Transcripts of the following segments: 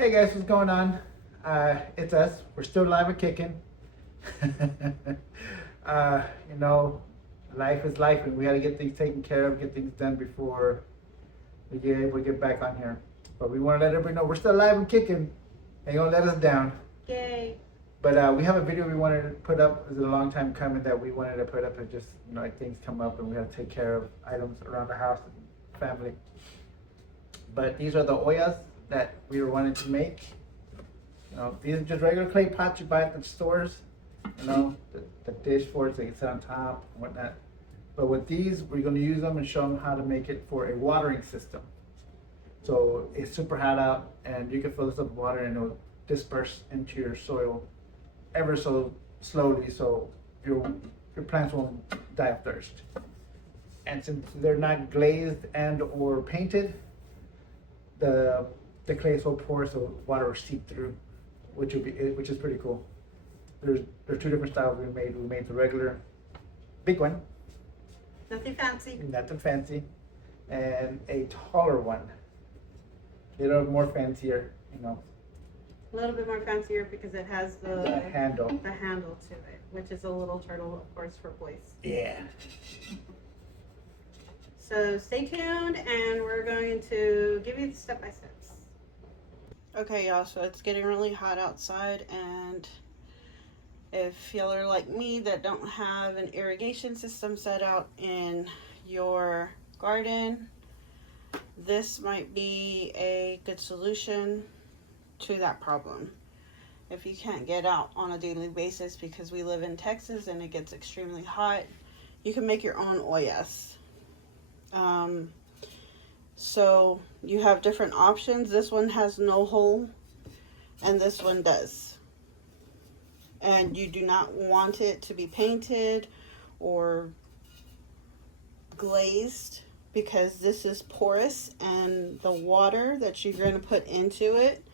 Hey guys, what's going on? It's us. We're still live and kicking. uh, you know, life is life, and we got to get things taken care of, get things done before we get able to get back on here. But we want to let everybody know we're still live and kicking. Ain't gonna let us down. Yay! But we have a video we wanted to put up. It's a long time coming that we wanted to put up, and just like things come up, and we got to take care of items around the house and family. But these are the ollas that we were wanting to make. These are just regular clay pots you buy at the stores. The dish for it so you can sit on top and whatnot. But with these, we're going to use them and show them how to make it for a watering system. So it's super hot out, and you can fill this up with water and it'll disperse into your soil ever so slowly, so your plants won't die of thirst. And since they're not glazed and or painted, the clay is so porous, so water will seep through, which is pretty cool. There's two different styles we made. We made the regular big one, Nothing fancy, and a taller one. A little more fancier, A little bit more fancier because it has the handle. The handle to it, which is a little turtle, of course, for boys. Yeah. So stay tuned, and we're going to give you the step-by-steps. Okay, y'all, so it's getting really hot outside, and if y'all are like me that don't have an irrigation system set out in your garden, this might be a good solution to that problem. If you can't get out on a daily basis because we live in Texas and it gets extremely hot, you can make your own ollas. So you have different options. This one has no hole and this one does. And you do not want it to be painted or glazed because this is porous, and the water that you're going to put into it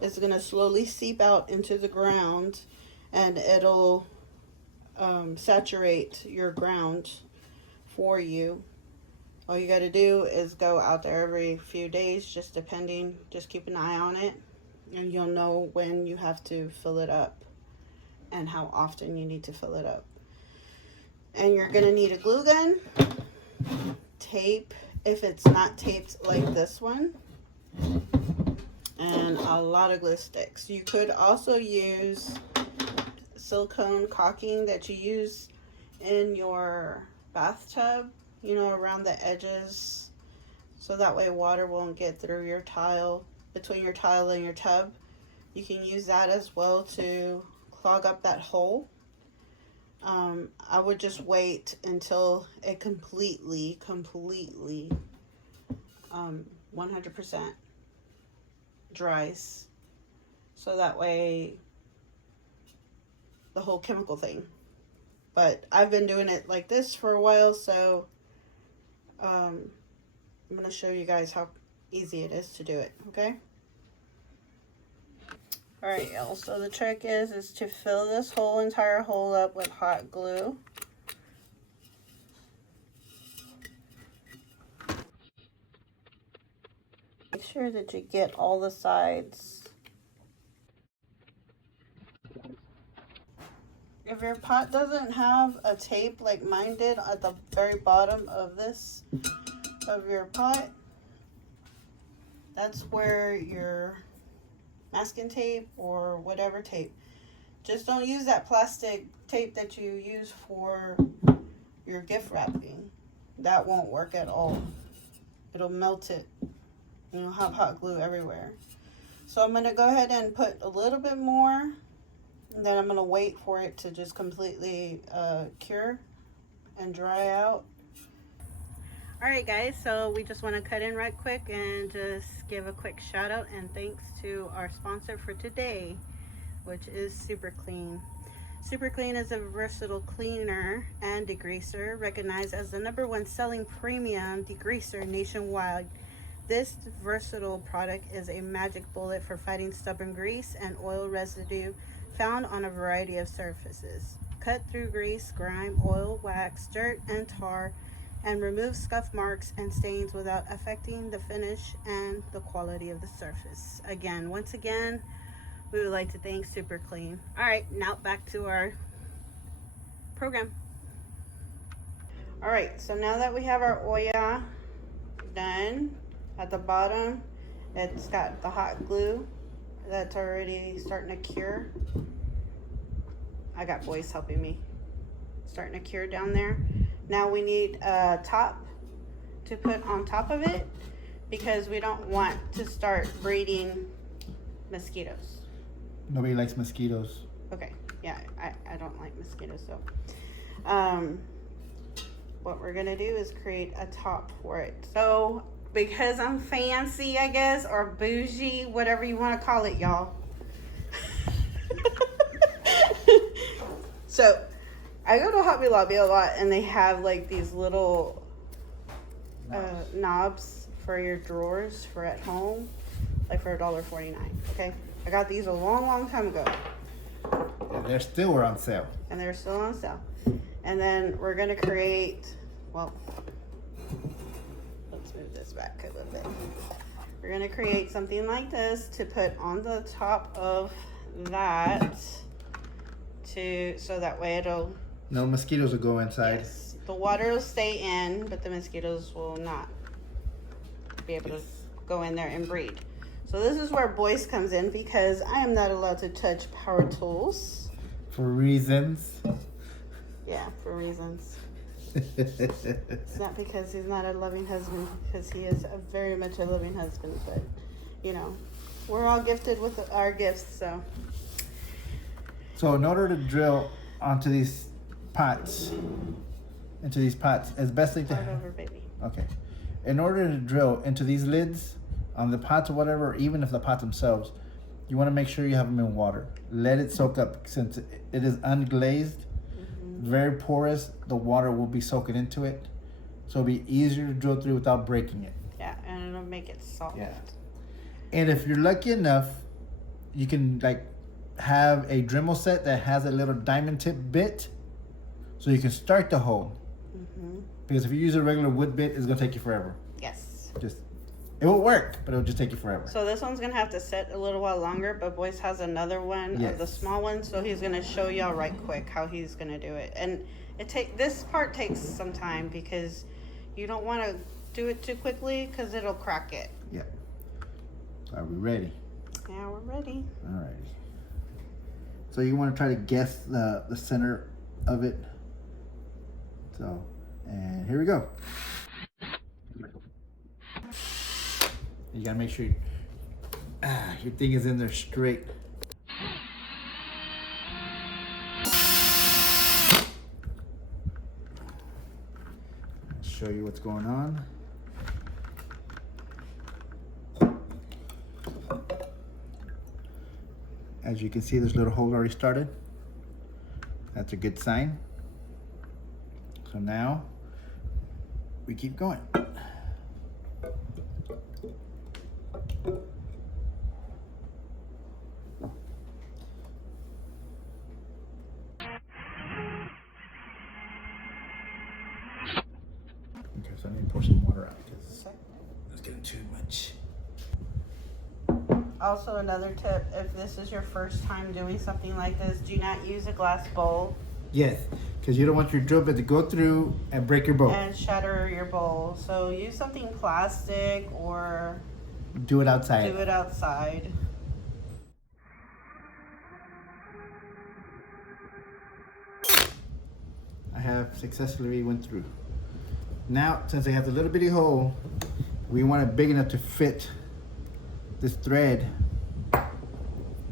is going to slowly seep out into the ground, and it'll saturate your ground for you. All you got to do is go out there every few days, just keep an eye on it, and you'll know when you have to fill it up and how often you need to fill it up. And you're going to need a glue gun, tape if it's not taped like this one, and a lot of glue sticks. You could also use silicone caulking that you use in your bathtub, around the edges, so that way water won't get through your tile, between your tile and your tub. You can use that as well to clog up that hole. I would just wait until it completely 100% dries, so that way the whole chemical thing. But I've been doing it like this for a while, so I'm going to show you guys how easy it is to do it, okay? Alright, y'all, so the trick is to fill this entire hole up with hot glue. Make sure that you get all the sides. If your pot doesn't have a tape like mine did at the very bottom of your pot, that's where your masking tape or whatever tape. Just don't use that plastic tape that you use for your gift wrapping. That won't work at all. It'll melt it. You'll have hot glue everywhere. So I'm going to go ahead and put a little bit more, and then I'm going to wait for it to just completely cure and dry out. Alright guys, so we just want to cut in right quick and just give a quick shout out and thanks to our sponsor for today, which is Super Clean. Super Clean is a versatile cleaner and degreaser, recognized as the #1 selling premium degreaser nationwide. This versatile product is a magic bullet for fighting stubborn grease and oil residue found on a variety of surfaces. Cut through grease, grime, oil, wax, dirt, and tar and remove scuff marks and stains without affecting the finish and the quality of the surface. Again, once again, we would like to thank Super Clean. All right, now back to our program. All right, so now that we have our Oya done, at the bottom, it's got the hot glue that's already starting to cure. I got boys helping me. Starting to cure down there. Now we need a top to put on top of it because we don't want to start breeding mosquitoes. Nobody likes mosquitoes. Okay, yeah, I don't like mosquitoes, so. What we're gonna do is create a top for it. So, because I'm fancy, I guess, or bougie, whatever you wanna call it, y'all. So, I go to Hobby Lobby a lot and they have like these little knobs for your drawers for at home, like for $1.49, okay? I got these a long time ago. And they're still on sale. And they're still on sale. And then we're gonna create, well, let's move this back a little bit. We're gonna create something like this to put on the top of that so that way it'll... No mosquitoes will go inside. Yes, the water will stay in, but the mosquitoes will not be able to go in there and breed. So this is where Boyce comes in because I am not allowed to touch power tools. For reasons. Yeah, for reasons. It's not because he's not a loving husband, because he is very much a loving husband, but, you know, we're all gifted with our gifts, so. So in order to drill onto these pots, it's best thing to... Start over, baby. Okay. In order to drill into these lids, on the pots or whatever, or even if the pots themselves, you want to make sure you have them in water. Let it soak up. Since it is unglazed, very porous, the water will be soaking into it. So it'll be easier to drill through without breaking it. Yeah, and it'll make it soft. Yeah. And if you're lucky enough, you can like have a Dremel set that has a little diamond tip bit so you can start the hole. Because if you use a regular wood bit, it's going to take you forever. Yes. It will work, but it'll just take you forever. So this one's gonna have to set a little while longer, but Boyce has another one of the small one, so he's gonna show y'all right quick how he's gonna do it. And this part takes some time because you don't want to do it too quickly because it'll crack it. Yeah. Are we ready? Yeah, we're ready. Alrighty. So you want to try to guess the center of it. So, and here we go. You gotta make sure your thing is in there straight. I'll show you what's going on. As you can see, this little hole already started. That's a good sign. So now we keep going. Okay, so I need to pour some water out because it's getting too much. Also, another tip, if this is your first time doing something like this, do not use a glass bowl. Yes, because you don't want your drill bit to go through and break your bowl. And shatter your bowl. So use something plastic or do it outside. Do it outside. I have successfully went through. Now, since I have the little bitty hole, we want it big enough to fit this thread.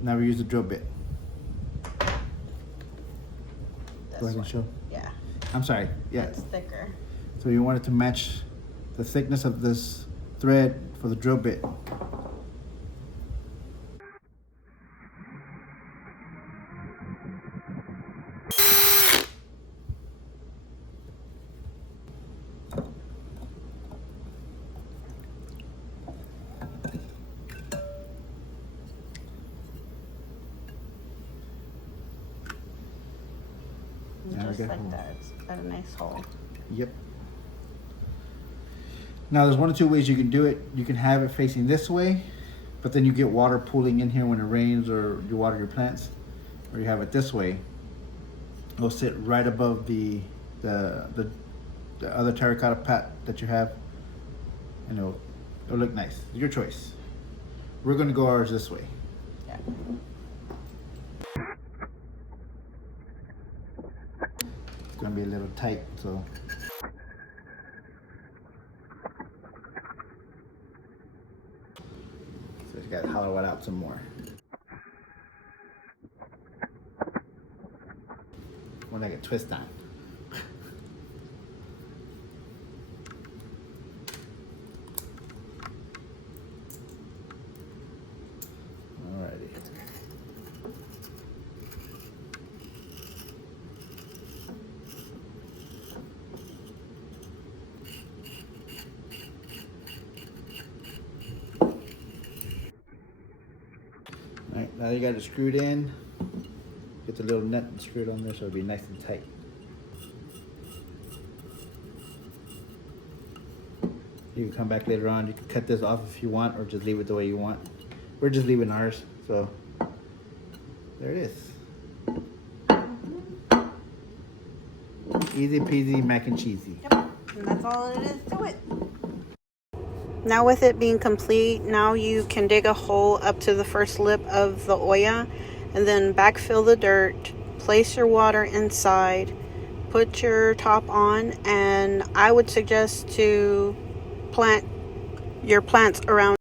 Now we use the drill bit. Go ahead and show. Yeah. I'm sorry. Yeah. It's thicker. So you want it to match the thickness of this thread for the drill bit. Just like that. It's got a nice hole. Yep. Now there's one or two ways you can do it. You can have it facing this way, but then you get water pooling in here when it rains or you water your plants. Or you have it this way. It'll sit right above the other terracotta pat that you have, and it'll look nice. Your choice. We're gonna go ours this way. Yeah. It's gonna be a little tight, so. So you gotta hollow it out some more. One like a twist on. Alrighty. Alright, now you got it screwed in. Get the little nut screwed on there so it'll be nice and tight. You can come back later on. You can cut this off if you want, or just leave it the way you want. We're just leaving ours, so there it is. Easy peasy mac and cheesy. Yep, and that's all it is to it. Now with it being complete, now you can dig a hole up to the first lip of the Oya and then backfill the dirt, place your water inside, put your top on, and I would suggest to plant your plants around.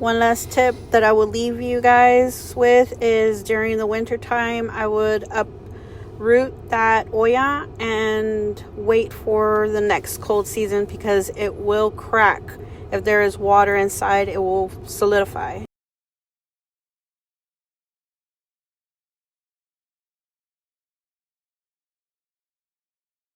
One last tip that I will leave you guys with is during the winter time, I would uproot that Oya and wait for the next cold season because it will crack. If there is water inside, it will solidify.